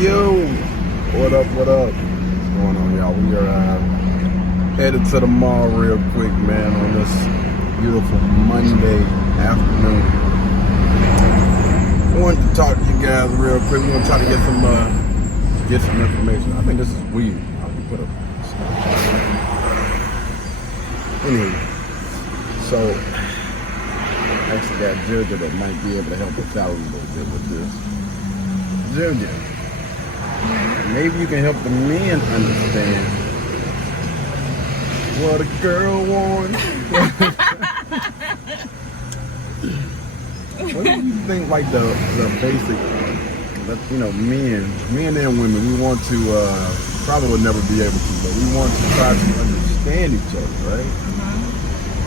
Yo, what up, what up? What's going on, y'all? We are headed to the mall real quick, man, on this beautiful Monday afternoon. I wanted to talk to you guys real quick. We're going to try to get some information. I think this is weird. I'll put up. Anyway, so I actually got Jilja that might be able to help us out a little bit with this. Jilja, maybe you can help the men understand what a girl wants. What do you think, like the basic, men and women, we want to, probably would never be able to, but we want to try to understand each other, right?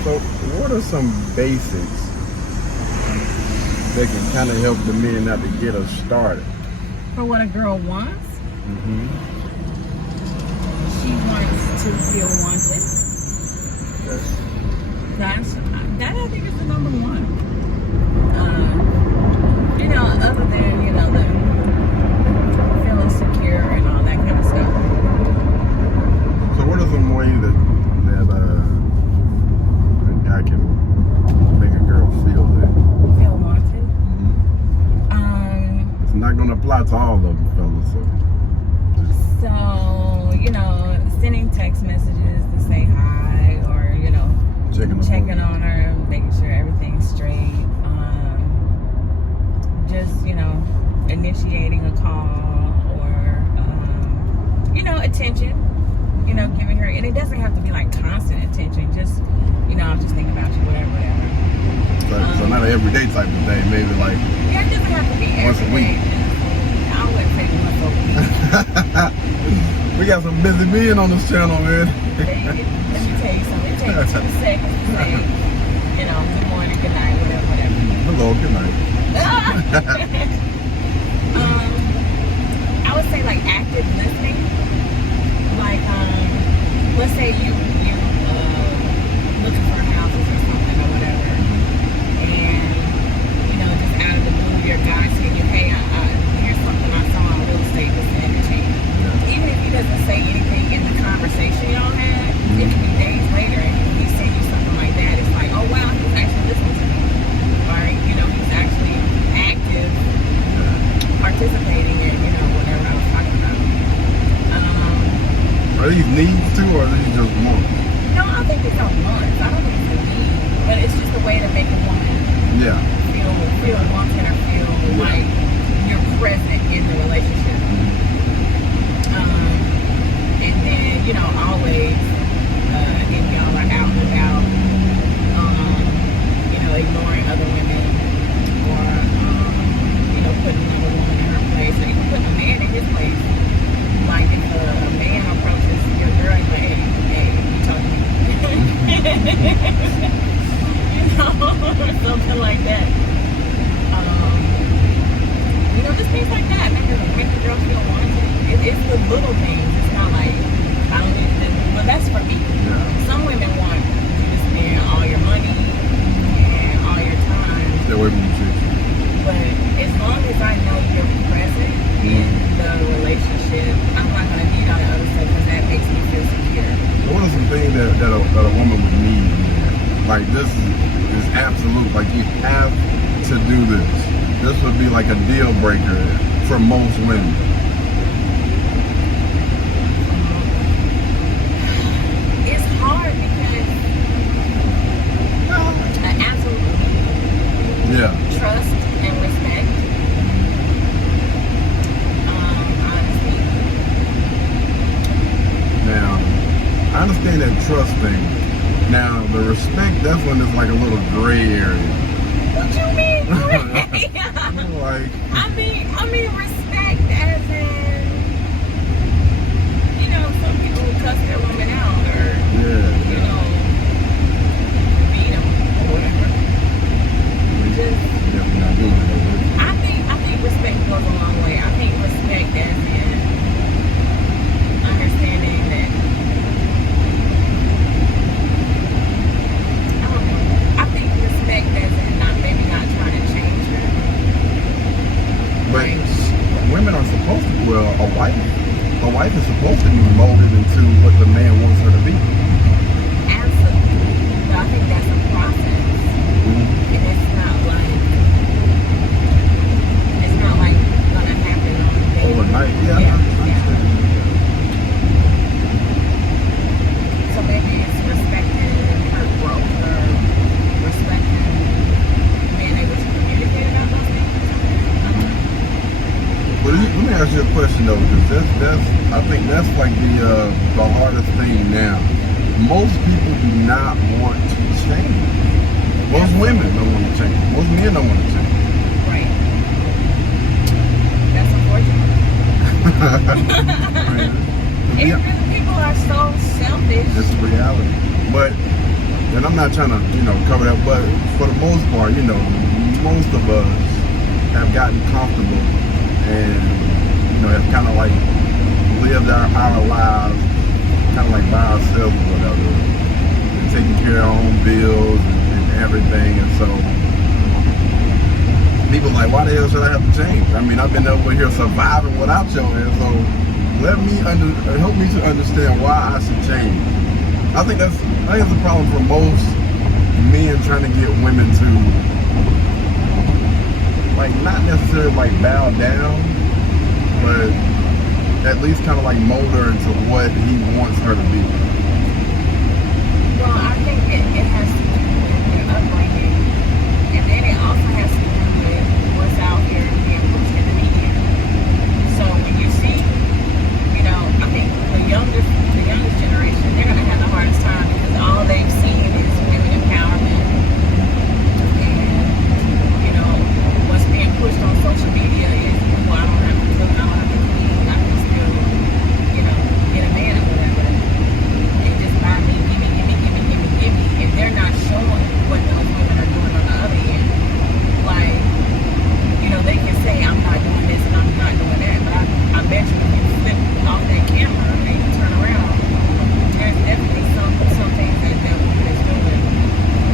So what are some basics that can kind of help the men out to get us started? For what a girl wants? Mm-hmm. She wants to feel wanted. That I think is the number one. Other than, the feeling secure and all that kind of stuff. So what are some ways that I can make a girl feel that? Feel wanted? Mm-hmm. It's not going to apply to all of them, fellas. So, sending text messages to say hi or, checking on her, making sure everything's straight. Just, initiating a call or, attention, giving her, and it doesn't have to be like constant attention, just, I'll just think about you, whatever. So not an everyday type of thing, maybe like yeah, it doesn't have to be once a week. I wouldn't say once a week. We got some busy men on this channel, man. Let me tell you something. It takes 2 seconds to say, good morning, good night, whatever. Hello, good night. I would say like active listening. Like, let's say you looking for houses or something or whatever, and just out of the blue, your guy saying you, hey, here's something I saw on real estate, just send it to you. Even if he doesn't say anything in the conversation y'all had, it could be days later and he send you something like that. It's like, oh wow, he's actually listening to me. Or, he's actually active, participating in, whatever I was talking about. Are these needs too, or are these just wants? No, I think it's a want. I don't think it's a need, but it's just a way to make a woman feel wanted or feel like you're present in the relationship. And then, always, if y'all are out and about, ignoring other women or, putting another woman in her place, or even putting a man in his place. Like if a man approaches your girl and like, hey, you talking to me? Something like that. Just things like that. Make the girl feel wanted. It's the little things. It's not like, I don't need this. But that's for me. Yeah. Some women want you to spend all your money and all your time. Stay away from the chicks. But as long as I know you're present in the relationship, I'm not going to need all the other stuff because that makes me feel secure. So what are some things that a woman would need? Like this is absolute, like you have to do this. This would be like a deal breaker for most women. It's hard because absolutely. Yeah. Trust and respect. Honesty. Now, I understand that trust thing. Now, the respect, that's when it's like a little gray area. What you mean gray? Like, I mean respect as in, some people cuss their woman out or, beat them or whatever. I think respect goes a long way. I think respect as in understanding that, I don't know. I think respect as in maybe not trying to change her. but women are supposed to, well, a wife is supposed to be molded into what the man wants her to be. Absolutely. But I think that's a process. Mm-hmm. And it's not like gonna happen on a day. Overnight, yeah. Yeah. I So maybe it's respecting her growth or respecting being able to communicate about those things. But let me ask you a question though, because I think that's like the hardest thing now. Most people do not want to change. Most women don't want to change. Most men don't want to change. Right. That's unfortunate. Yeah. People are so selfish. It's a reality. But, and I'm not trying to, cover that, but for the most part, most of us have gotten comfortable and, have kind of like lived our lives kind of like by ourselves or whatever, and taking care of our own bills and everything. And so people are like, why the hell should I have to change? I mean, I've been over here surviving without your ass, so help me to understand why I should change. I think that's a problem for most men trying to get women to like not necessarily like bow down, but at least kind of like mold her into what he wants her to be. Well, I think it has to do with your upbringing, and then it also has to do with what's out here being pushed in the media. So when you see, I think the youngest generation, they're gonna have the hardest time because all they've seen is women empowerment, and what's being pushed on social media is, well, I don't have to cook, I don't have to clean, I can still, get a man or whatever. They just buy me, give me, and they're not showing what those women are doing on the other end. Like, they can say, I'm not doing this and I'm not doing that, but I bet you if you flip off that camera and you turn around, there's definitely some things that woman is doing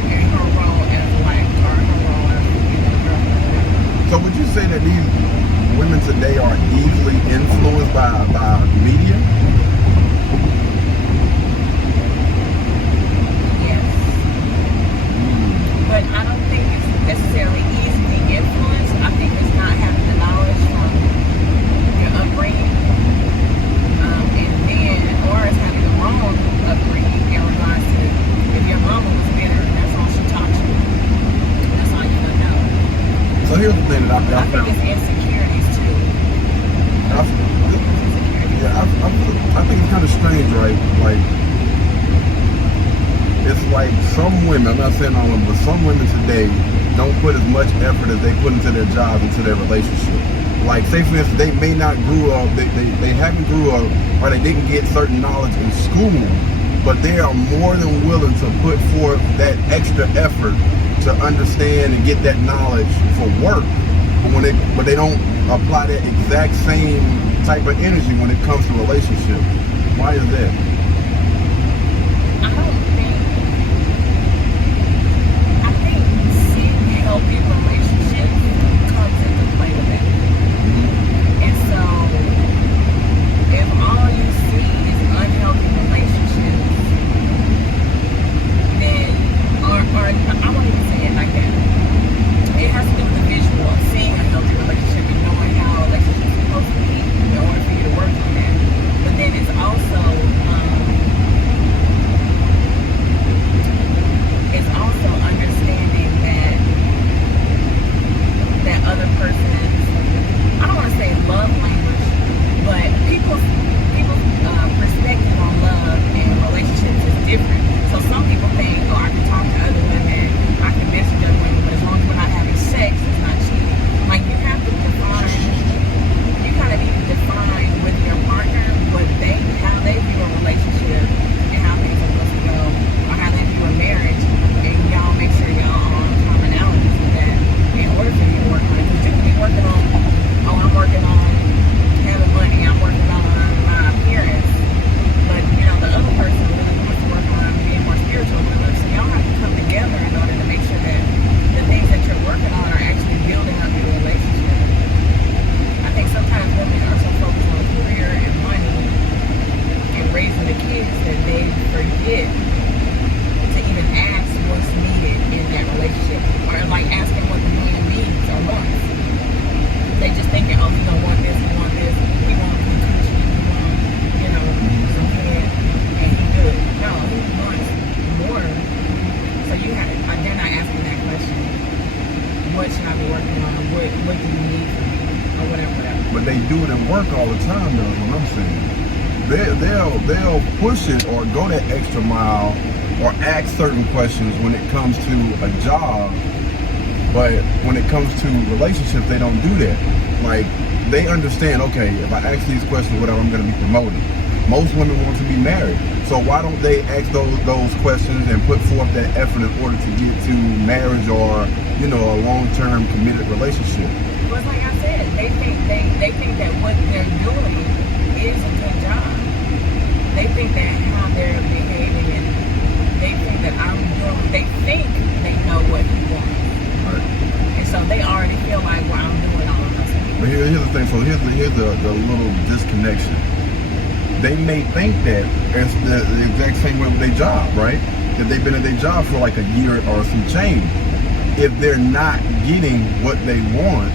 in her role as a wife or her role as a girlfriend. So would you say that these women today are easily influenced by media? Yes. But I don't think it's necessarily easily influenced. I think it's not having the knowledge from your upbringing, and then, or it's having the wrong upbringing in regards to if your mama was bitter, that's all she taught you. That's all you would know. So here's the thing that I I found. think it's insecurities too. I think it's kind of strange, right? Like, it's like some women, I'm not saying all of them, but some women today don't put as much effort as they put into their jobs, into their relationship. Like, say for instance, they may not grew up, they haven't grew up, or they didn't get certain knowledge in school, but they are more than willing to put forth that extra effort to understand and get that knowledge for work. But they don't apply that exact same type of energy when it comes to relationships. Why is that? I think seeing healthy relationships comes into play with it. And so if all you see is unhealthy relationships, then or I won't even say it like that. It has to do with the visual of seeing a healthy relationship and knowing how a relationship is supposed to be in order for you to work on that. But then it's also but they do it at work all the time. Though, is what I'm saying. They'll push it or go that extra mile or ask certain questions when it comes to a job, but when it comes to relationships, they don't do that. Like, they understand, okay, if I ask these questions, whatever, I'm going to be promoted. Most women want to be married, so why don't they ask those questions and put forth that effort in order to get to marriage or, you know, a long-term committed relationship? But like I said, they think that what they're doing is a good job. They think that how they're behaving, and they think that they think they know what he wants. Right. And so they already feel like, well, I'm doing all of those things. But here's the thing. So here's the little disconnection. They may think that it's the exact same way with their job, right? If they've been at their job for like a year or some change, if they're not getting what they want,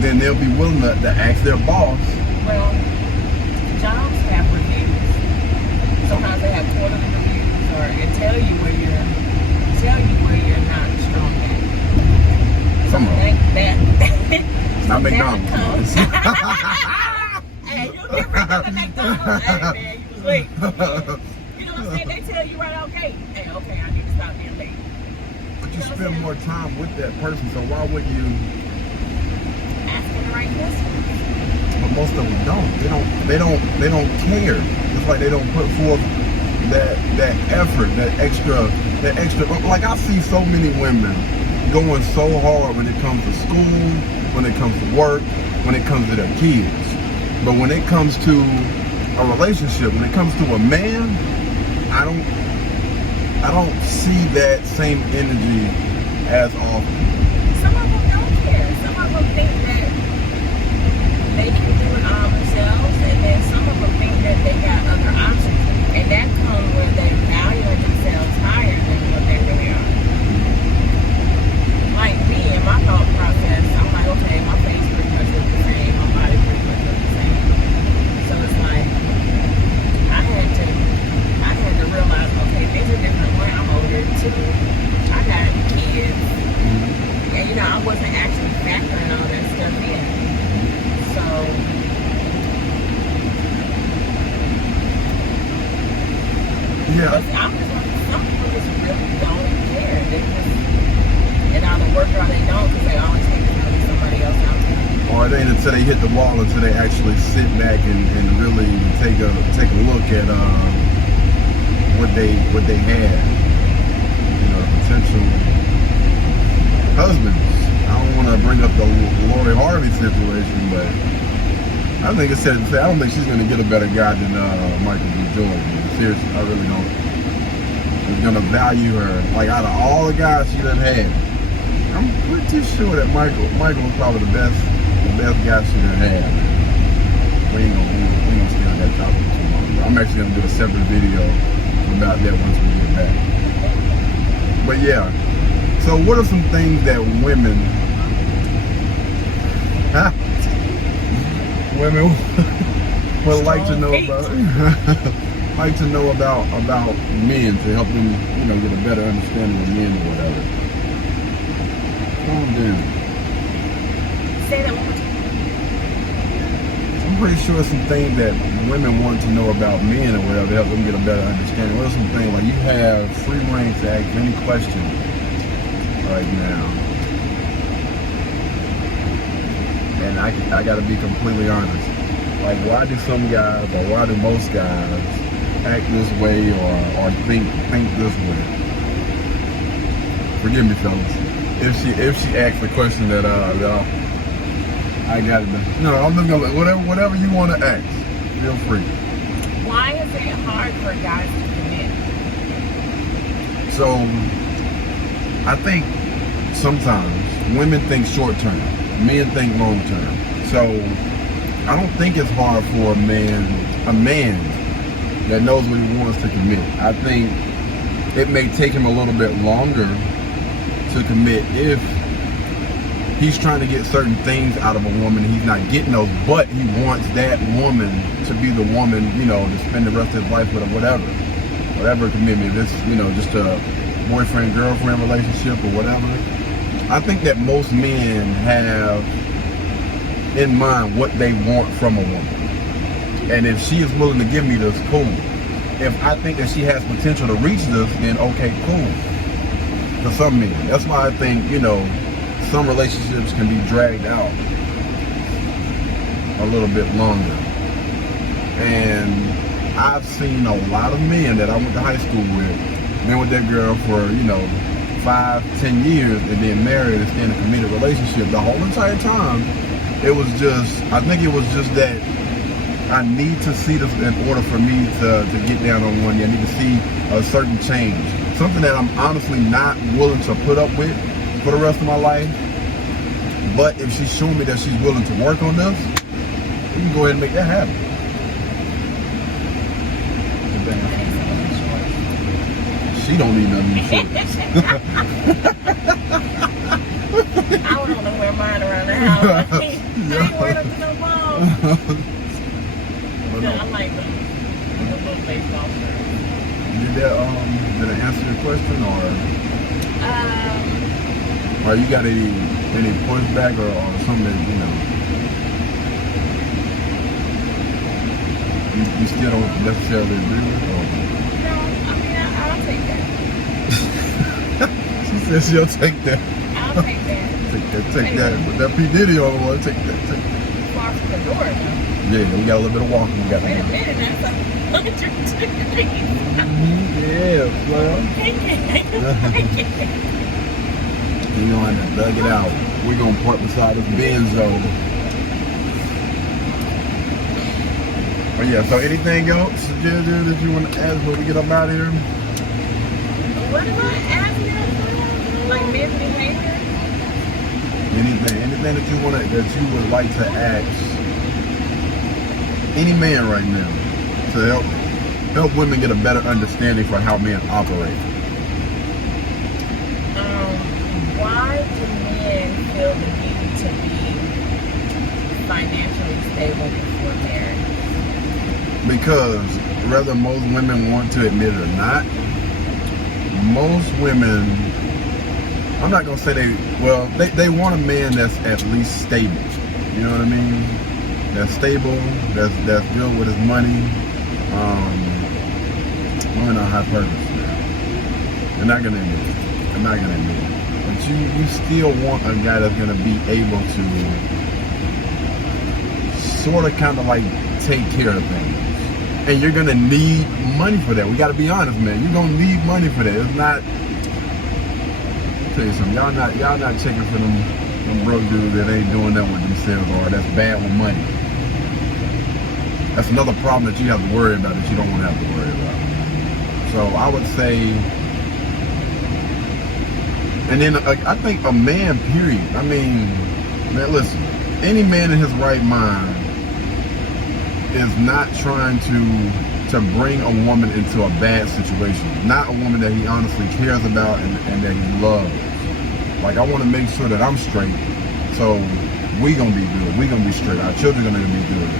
then they'll be willing to ask their boss. Well, jobs have reviews. Sometimes they have quarterly reviews, or it tell you where you're not strong at. So It's not McDonald's. Hey, you different than McDonald's. Hey, man, you was late. You know what I'm saying? They tell you right out gate, hey, okay, I need to stop being late. But you spend more time with that person, so why wouldn't you? Asking the right questions. But most of them don't. They don't care. It's like they don't put forth that effort, that extra. Like, I see so many women going so hard when it comes to school, when it comes to work, when it comes to their kids. But when it comes to a relationship, when it comes to a man, I don't see that same energy as often. Some of them don't care. Some of them think that they can do it all themselves, and then some of them think that they got other options, and that comes where they value themselves higher than what they really are. Like me, in my thought process, I'm like, okay, my face pretty much looks the same, my body pretty much looks the same. So it's like, I had to realize, okay, there's a different way. I'm older too. I got kids. And you know, I wasn't actually factoring all that stuff in. So yeah. But I was like, some people just really don't care. They either work or they don't, because they always think there's gonna be somebody else out there. Or they until they hit the wall, until they actually sit back and really take a look at what they had. You know, potential husbands. I don't want to bring up the Lori Harvey situation, but I think it's said to say I don't think she's going to get a better guy than Michael B. Jordan. Seriously, I really don't. He's going to value her. Like, out of all the guys she done had, I'm pretty sure that Michael was probably the best guy she done had. We ain't gonna stay on that topic too long. I'm actually gonna do a separate video about that once we get back. But yeah, so what are some things that women would like to know about? Like to know about men, to help them, you know, get a better understanding of men or whatever. Calm down. Say that one more time. I'm pretty sure some things that women want to know about men or whatever to help them get a better understanding. What are some things, like, you have free reign to ask any question right now. And I gotta be completely honest. Like, why do some guys, or why do most guys act this way or think this way? Forgive me, fellas. If she asks the question that I got it. No, I'm just gonna let whatever you want to ask. Feel free. Why is it hard for guys to commit? So, I think sometimes women think short term, men think long term. So, I don't think it's hard for a man that knows what he wants to commit. I think it may take him a little bit longer to commit if he's trying to get certain things out of a woman, he's not getting those, but he wants that woman to be the woman, you know, to spend the rest of his life with, or whatever commitment. If it's, you know, just a boyfriend-girlfriend relationship or whatever. I think that most men have in mind what they want from a woman. And if she is willing to give me this, cool. If I think that she has potential to reach this, then okay, cool. For some men. That's why I think, some relationships can be dragged out a little bit longer. And I've seen a lot of men that I went to high school with, been with that girl for, 5-10 years, and then married and stay in a committed relationship the whole entire time. I think it was just that I need to see this in order for me to get down on one knee. I need to see a certain change. Something that I'm honestly not willing to put up with for the rest of my life. But if she's showing me that she's willing to work on this, we can go ahead and make that happen. She don't need nothing insurance. I would only wear mine around the house. I ain't wearing them to no ball. I like them. The little baseball shirt. Did it answer your question, or you got any pushback or something that you still don't necessarily agree with? Or? No, I mean I'll take that. She says she'll take that. I'll take that. Take that. With that P. Diddy on the one, take that. Far from the door though. Yeah, we got a little bit of walking. We got Wait a minute, that's 100 degrees. Yeah, well. You know, I done dug it out. We're going to park beside this Benzo. But yeah, so anything else that you want to ask before we get up out of here? What am I asking? Like misbehavior? Anything that you would like to ask any man right now to help women get a better understanding for how men operate. Why do men feel the need to be financially stable before marriage? Because whether most women want to admit it or not, most women, I'm not gonna say they want a man that's at least stable. You know what I mean? That's stable, that's good with his money. Women are high purpose. They're not gonna admit it. But you still want a guy that's gonna be able to sort of kind of like take care of things. And you're gonna need money for that. We gotta be honest, man. You're gonna need money for that. It's not, I'll tell you something, y'all not checking for them broke dudes that ain't doing that with themselves or that's bad with money. That's another problem that you have to worry about that you don't want to have to worry about. So I would say, and then I think a man, period. I mean, man, listen, any man in his right mind is not trying to bring a woman into a bad situation. Not a woman that he honestly cares about and that he loves. Like, I want to make sure that I'm straight. So we gonna be good. We gonna be straight. Our children gonna be good.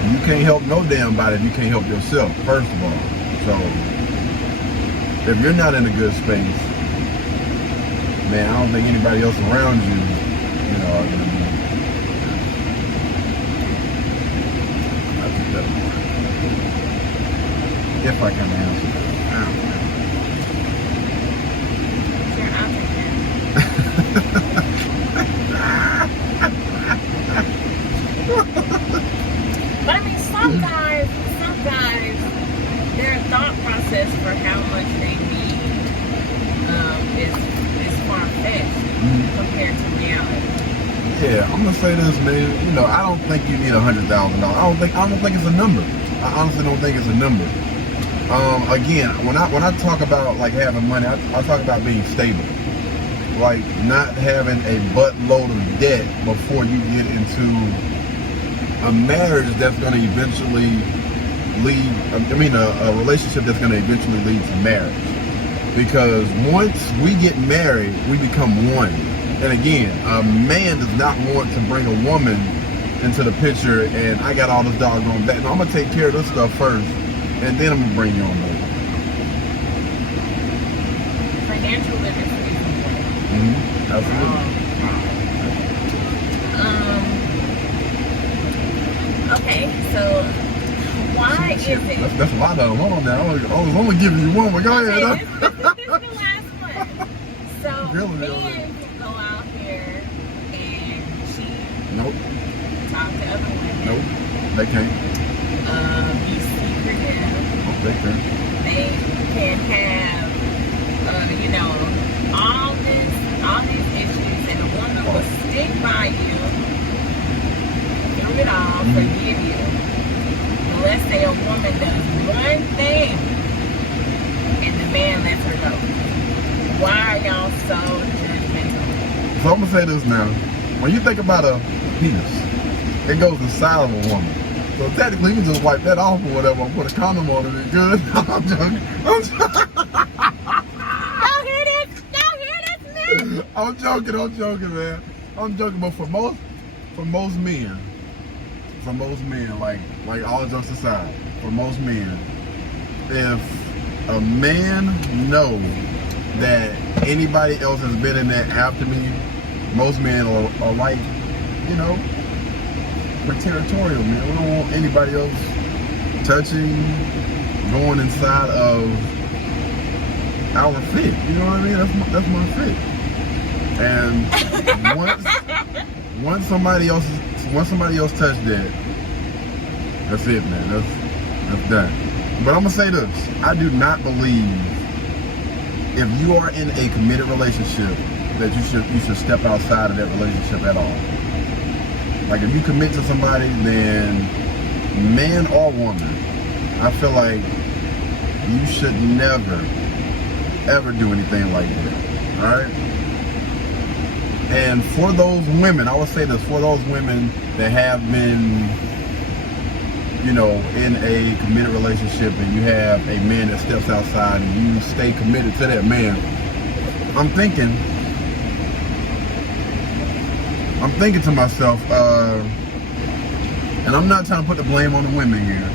And you can't help no damn body if you can't help yourself, first of all. So if you're not in a good space, man, I don't think anybody else around you, are gonna be. I think that's if I can answer that. I don't know. But I mean, some guys, their thought process for how much they need is far-fetched compared to reality. Yeah, I'm gonna say this, man. I don't think you need $100,000. I don't think it's a number. I honestly don't think it's a number. Again, when I talk about like having money, I talk about being stable. Like not having a buttload of debt before you get into a marriage that's going to eventually a relationship that's going to eventually lead to marriage. Because once we get married, we become one. And again, a man does not want to bring a woman into the picture and I got all this doggone back. No, I'm going to take care of this stuff first and then I'm going to bring you on board. Financial literacy. Absolutely. Okay, so why is it? That's a lot of them. Hold on now. I was only giving you one, but go ahead. Okay, this is the last one. So Really, men can go out here and cheat. Nope. Talk to other women. Nope. They can't. Be secretive. Nope, they can't. They can have, you know, all these issues, and a woman will stick by you through it all, forgive you. And let's say a woman does one thing, and the man lets her go. Why are y'all so judgmental? So I'm gonna say this now. When you think about a penis, it goes inside of a woman. So technically, you can just wipe that off or whatever and put a condom on it. It's good. I'm joking. Don't hear this, man. I'm joking, man. I'm joking, but for most men, like all jokes aside, for most men, if a man knows that anybody else has been in there after me, most men are like, you know, we're territorial, man. We don't want anybody else touching, going inside of our fit. You know what I mean? That's my fit. And once somebody else touched that, that's it, man. That's done. But I'm gonna say this: I do not believe if you are in a committed relationship that you should step outside of that relationship at all. Like if you commit to somebody, then man or woman, I feel like you should never, ever do anything like that. All right. And for those women, I would say this, for those women that have been, you know, in a committed relationship and you have a man that steps outside and you stay committed to that man, I'm thinking to myself, and I'm not trying to put the blame on the women here,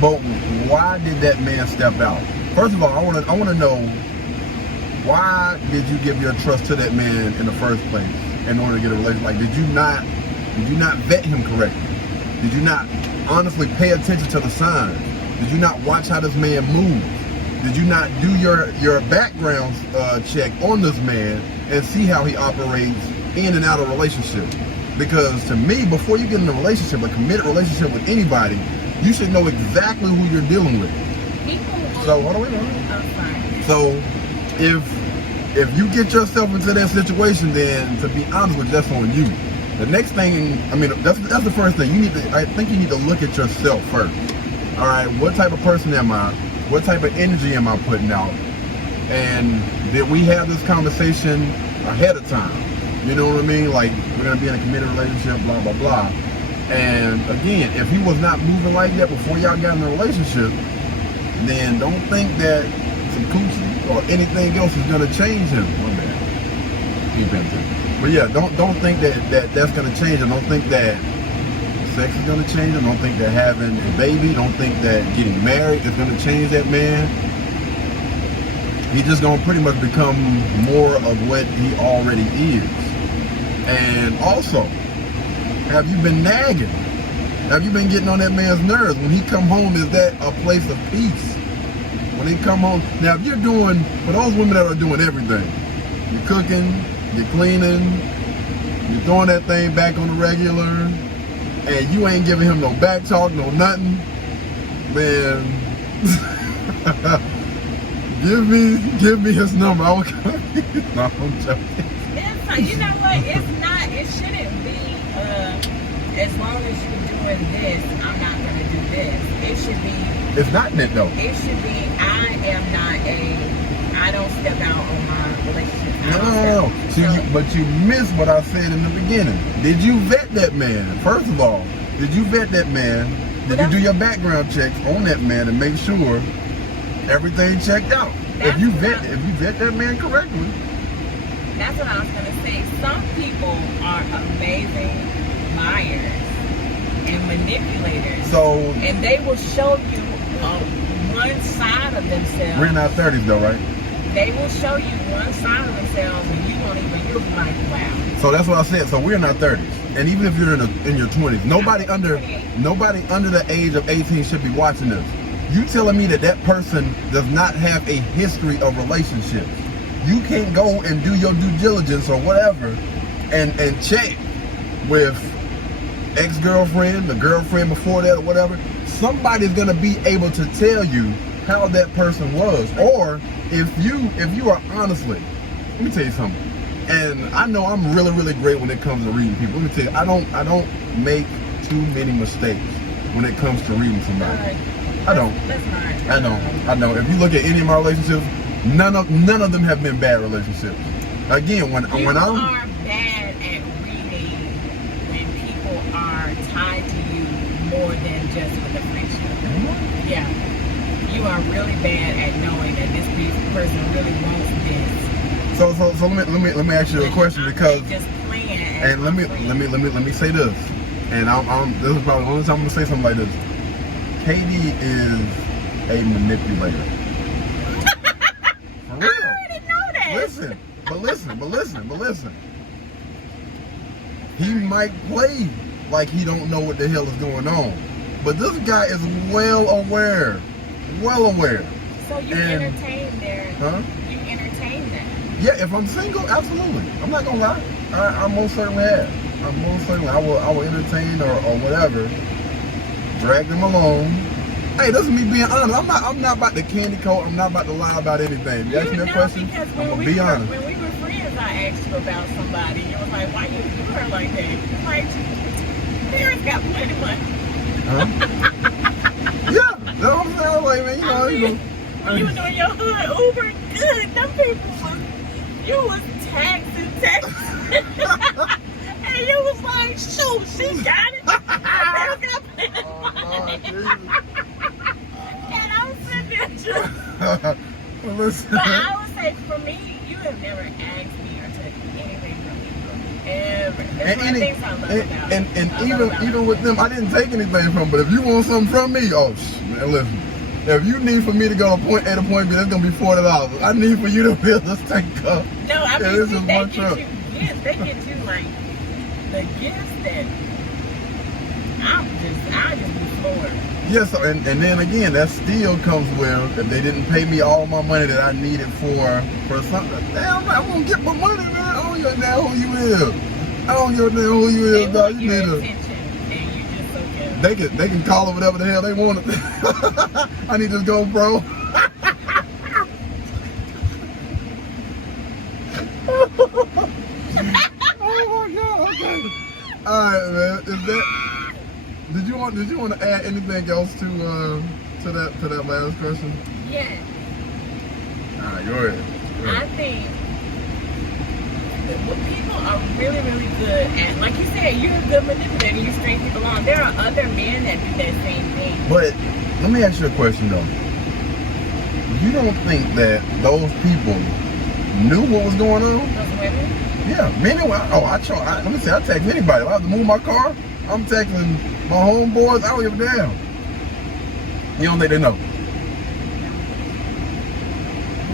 but why did that man step out? First of all, I want to know, why did you give your trust to that man in the first place in order to get a relationship? Like, did you not vet him correctly? Did you not honestly pay attention to the signs? Did you not watch how this man moves? Did you not do your background check on this man and see how he operates in and out of relationship? Because to me, before you get in a relationship, a committed relationship with anybody, you should know exactly who you're dealing with. So what do we know? So if you get yourself into that situation, then to be honest with you, that's on you. The next thing, I mean, that's the first thing. I think you need to look at yourself first. All right, what type of person am I? What type of energy am I putting out? And did we have this conversation ahead of time? You know what I mean? Like, we're gonna be in a committed relationship, blah, blah, blah. And again, if he was not moving like that before y'all got in a relationship, then don't think that some coochie or anything else is gonna change him. But yeah, don't think that's gonna change him. Don't think that sex is gonna change him. Don't think that having a baby, don't think that getting married is gonna change that man. He's just gonna pretty much become more of what he already is. And also, have you been nagging? Have you been getting on that man's nerves? When he come home, is that a place of peace? When he come home, now if you're doing, for those women that are doing everything, you're cooking, you're cleaning, you're throwing that thing back on the regular, and you ain't giving him no back talk, no nothing, man, give me his number. I will come. No, I'm joking. You know what? It shouldn't be, as long as you're doing this, I'm not going to do this. It should be. It's not that though. It should be, I don't step out on my relationship. No. But you missed what I said in the beginning. Did you vet that man? First of all, did you vet that man? Did you do your background checks on that man and make sure everything checked out? If you vet that man correctly. That's what I was going to say. Some people are amazing liars and manipulators. And they will show you one side of themselves. We're in our 30s though, right? they will show you one side of themselves, and you won't even. You'll be like, wow. So that's what I said. So we're in our 30s, and even if you're in your 20s, nobody under the age of 18 should be watching this. You telling me that person does not have a history of relationships? You can't go and do your due diligence or whatever, and check with ex-girlfriend, the girlfriend before that, or whatever. Somebody's gonna be able to tell you how that person was, or if you are honestly, let me tell you something. And I know I'm really, really great when it comes to reading people. Let me tell you, I don't make too many mistakes when it comes to reading somebody. I don't. I know. If you look at any of my relationships, none of them have been bad relationships. Again, when you are bad at reading when people are tied to you more than just with a friendship. Mm-hmm. Yeah, you are really bad at knowing that this person really wants this. So let me ask you a question, because just playing. And let me say this, and this is probably the only time I'm gonna say something like this. Katie is a manipulator. For real. I already know that. Listen. He might play like he don't know what the hell is going on, but this guy is well aware. So you entertain their, huh? You entertain that. Yeah, if I'm single, absolutely. I'm not gonna lie. I most certainly have. I will entertain or whatever. Drag them along. Hey, this is me being honest. I'm not about to candy coat. I'm not about to lie about anything. You ask me a question, I'm gonna be honest. When we were friends, I asked you about somebody. You was like, "Why you do her like that?" Like, parents got plenty of money. Huh? Yeah, that's what I'm saying. Like, man, when you were doing your hood Uber, good. Them people you was taxing. And you was like, shoot, she got it. Got plenty of money. And I'm sitting there just. Listen. But I would say, for me, you have never asked me or took anything from me. Ever. That's one of the things I love about and even with them, I didn't take anything from them. But if you want something from me, man, listen. If you need for me to go to point A to point B, that's gonna be $40. I need for you to build this tank up. No, I mean, they get you like the gifts that I just be floored. Yes, and then again, that still comes with, if they didn't pay me all my money that I needed for something. Damn, I'm gonna get my money, man. I don't even know who you is. I don't even know who you is, dog. You need to. They can call it whatever the hell they want. I need to go, bro. Oh my God. Okay. All right, man. Did you want to add anything else to that last question? Yes. All right, go ahead. I think what people are really, really good at, like you said, you're a good manipulator, you string people along. There are other men that do that same thing. But let me ask you a question though. You don't think that those people knew what was going on? Those women? Yeah, many. Let me say, I text anybody. If I have to move my car, I'm texting my homeboys. I don't give a damn. You don't think they know?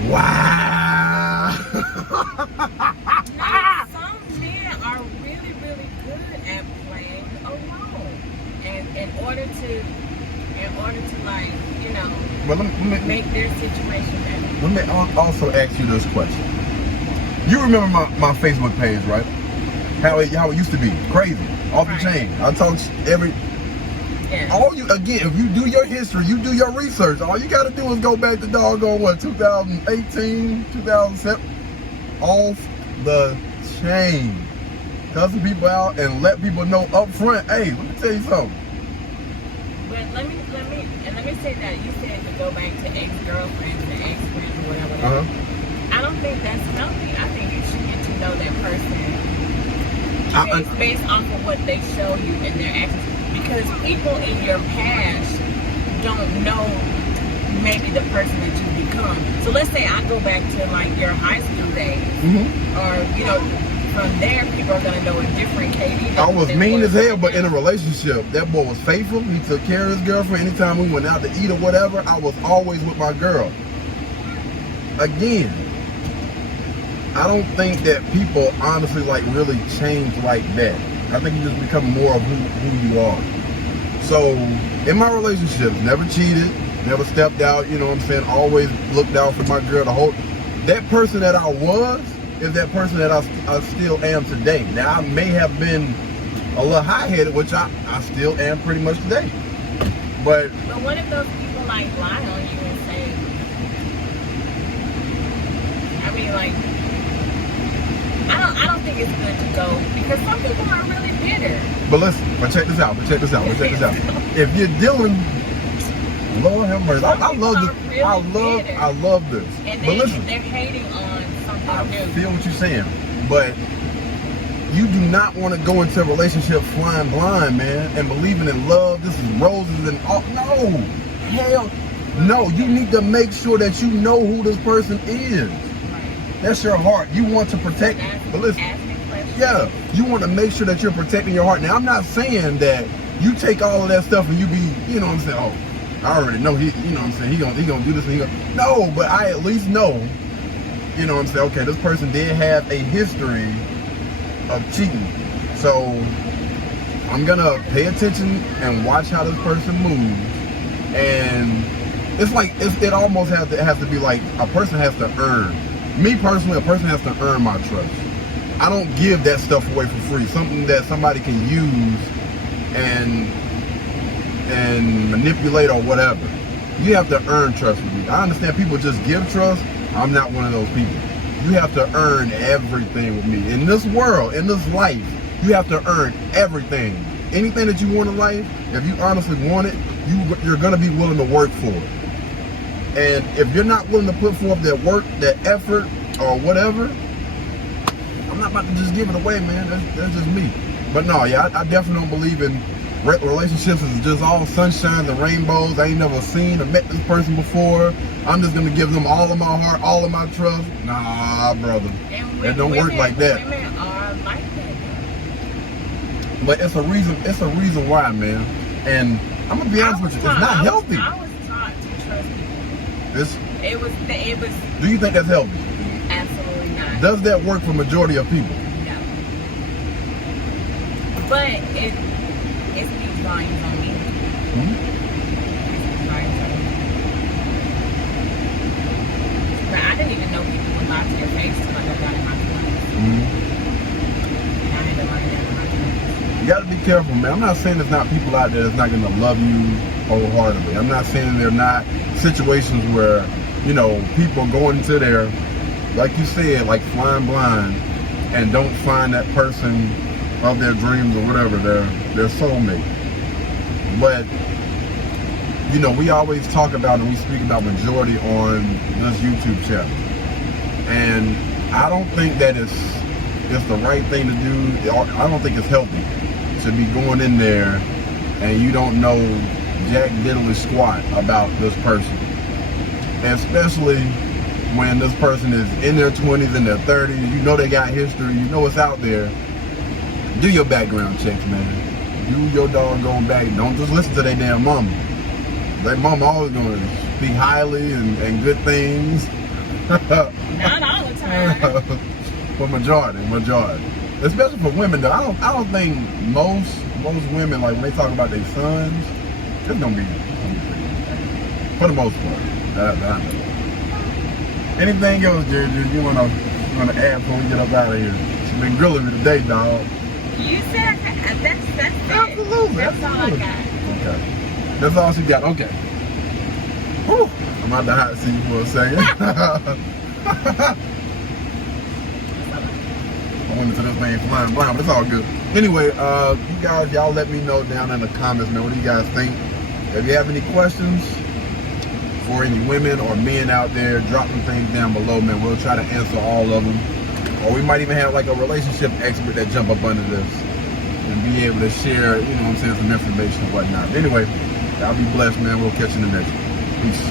Wow. Now, some men are really, really good at playing alone, and in order to like, you know, make their situation better. Let me also ask you this question. You remember my Facebook page, right? How it used to be crazy, off the chain. I talk every. Yeah. All you again, if you do your history, you do your research. All you got to do is go back to doggone 2018, 2007, off the chain. Cussing people out and let people know up front. Hey, let me tell you something. But let me say that you said to go back to ex-girlfriends and ex-friends or whatever. I don't think that's healthy. I think you should get to know that person based off of what they show you and their actions. Because people in your past don't know maybe the person that you become. So let's say I go back to like your high school days, or you know, from there people are gonna know a different Katie. I was mean as hell, but in a relationship, that boy was faithful. He took care of his girlfriend. Anytime we went out to eat or whatever, I was always with my girl. Again, I don't think that people honestly like really change like that. I think you just become more of who you are. So in my relationships, never cheated, never stepped out, you know what I'm saying? Always looked out for my girl. That person that I was is that person that I still am today. Now I may have been a little high-headed, which I still am pretty much today. But what if those people like lie on you and say, I mean, like, I don't think it's good to go because some people are really bitter. But listen, check this out. If you're dealing, Lord have mercy, I love this. Really I love this. And but listen, they're hating on something new. I feel what you're saying, but you do not want to go into a relationship flying blind, man, and believing in love. This is roses and all. No, hell, no. You need to make sure that you know who this person is. That's your heart. You want to protect. But listen, yeah, you want to make sure that you're protecting your heart. Now, I'm not saying that you take all of that stuff and you be, you know what I'm saying, oh, I already know he, you know what I'm saying, he gonna do this and he gonna, no, but I at least know, you know what I'm saying, okay, this person did have a history of cheating. So I'm gonna pay attention and watch how this person moves. And it's like, it almost has to be like a person has to earn. Me personally, a person has to earn my trust. I don't give that stuff away for free. Something that somebody can use and manipulate or whatever. You have to earn trust with me. I understand people just give trust. I'm not one of those people. You have to earn everything with me. In this world, in this life, you have to earn everything. Anything that you want in life, if you honestly want it, you're gonna be willing to work for it. And if you're not willing to put forth that work, that effort, or whatever, I'm not about to just give it away, man. That's just me. But no, yeah, I definitely don't believe in relationships is just all sunshine and rainbows. I ain't never seen or met this person before. I'm just gonna give them all of my heart, all of my trust. Nah, brother, it don't work like that. Women are like that. But it's a reason. It's a reason why, man. And I'm gonna be honest with you, it's not healthy. I was taught to trust people. It was. Do you think that's healthy? Absolutely not. Does that work for majority of people? No. But it speaks volumes on me. Mm-hmm. But I didn't even know people would lie to your face till I got in my 20s. Mm-hmm. And I had to learn that in my 20s. You gotta be careful, man. I'm not saying there's not people out there that's not gonna love you wholeheartedly. I'm not saying there are not situations where, you know, people go into there, like you said, like flying blind, and don't find that person of their dreams or whatever, their soulmate. But, you know, we always talk about and we speak about majority on this YouTube channel. And I don't think that it's the right thing to do. I don't think it's healthy to be going in there and you don't know jack diddly squat about this person. And especially when this person is in their 20s and their 30s, you know they got history, you know it's out there. Do your background checks, man. Do your doggone back. Don't just listen to their damn mama. Their mama always gonna speak highly and good things. Not all the time. For majority. Especially for women though. I don't think most women, like when they talk about their sons, it's gonna be pretty good. For the most part. That I know. Anything else, Jerry, you wanna add before we get up out of here? She's been grilling me today, dog. You said that's it. Absolutely. That's all I got. Okay. That's all she got. Okay. Whew. I'm out the hot seat for a second. I went into this thing flying blind, but it's all good. Anyway, you guys, y'all let me know down in the comments, man, what do you guys think? If you have any questions for any women or men out there, drop them things down below, man. We'll try to answer all of them. Or we might even have like a relationship expert that jump up under this and be able to share, you know what I'm saying, some information and whatnot. Anyway, y'all be blessed, man. We'll catch you in the next one. Peace.